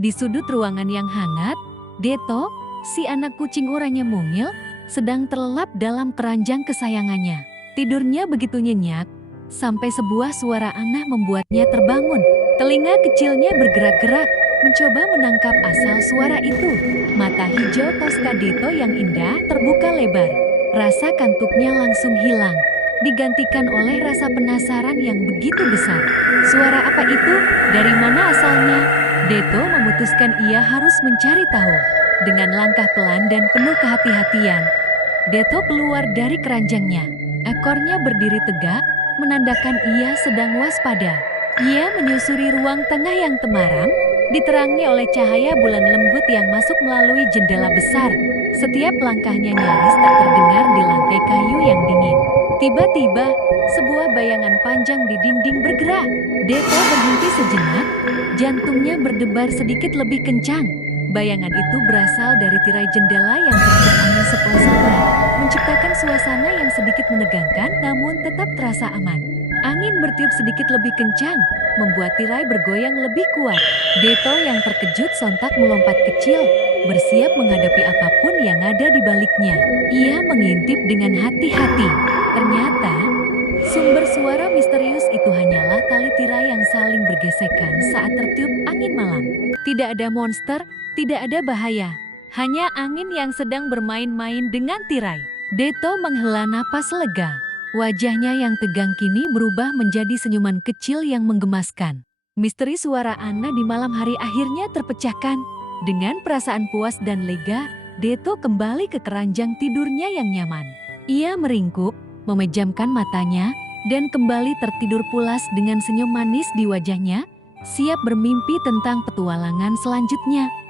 Di sudut ruangan yang hangat, Deto, si anak kucing oranye mungil, sedang terlelap dalam keranjang kesayangannya. Tidurnya begitu nyenyak, sampai sebuah suara aneh membuatnya terbangun. Telinga kecilnya bergerak-gerak, mencoba menangkap asal suara itu. Mata hijau Tosca Deto yang indah terbuka lebar. Rasa kantuknya langsung hilang, digantikan oleh rasa penasaran yang begitu besar. Suara apa itu? Dari mana asalnya? Deto memutuskan ia harus mencari tahu. Dengan langkah pelan dan penuh kehati-hatian, Deto keluar dari keranjangnya. Ekornya berdiri tegak, menandakan ia sedang waspada. Ia menyusuri ruang tengah yang temaram, diterangi oleh cahaya bulan lembut yang masuk melalui jendela besar. Setiap langkahnya nyaris tak terdengar di lantai kayu yang dingin. Tiba-tiba, sebuah bayangan panjang di dinding bergerak. Deto berhenti sejenak, jantungnya berdebar sedikit lebih kencang. Bayangan itu berasal dari tirai jendela yang tertiup angin sepoi-sepoi, menciptakan suasana yang sedikit menegangkan namun tetap terasa aman. Angin bertiup sedikit lebih kencang, membuat tirai bergoyang lebih kuat. Deto yang terkejut sontak melompat kecil, bersiap menghadapi apapun yang ada di baliknya. Ia mengintip dengan hati-hati. Ternyata, sumber suara misterius itu hanyalah tali tirai yang saling bergesekan saat tertiup angin malam. Tidak ada monster, tidak ada bahaya, hanya angin yang sedang bermain-main dengan tirai. Deto menghela napas lega. Wajahnya yang tegang kini berubah menjadi senyuman kecil yang menggemaskan. Misteri suara aneh di malam hari akhirnya terpecahkan. Dengan perasaan puas dan lega, Deto kembali ke keranjang tidurnya yang nyaman. Ia meringkuk, memejamkan matanya, dan kembali tertidur pulas dengan senyum manis di wajahnya, siap bermimpi tentang petualangan selanjutnya.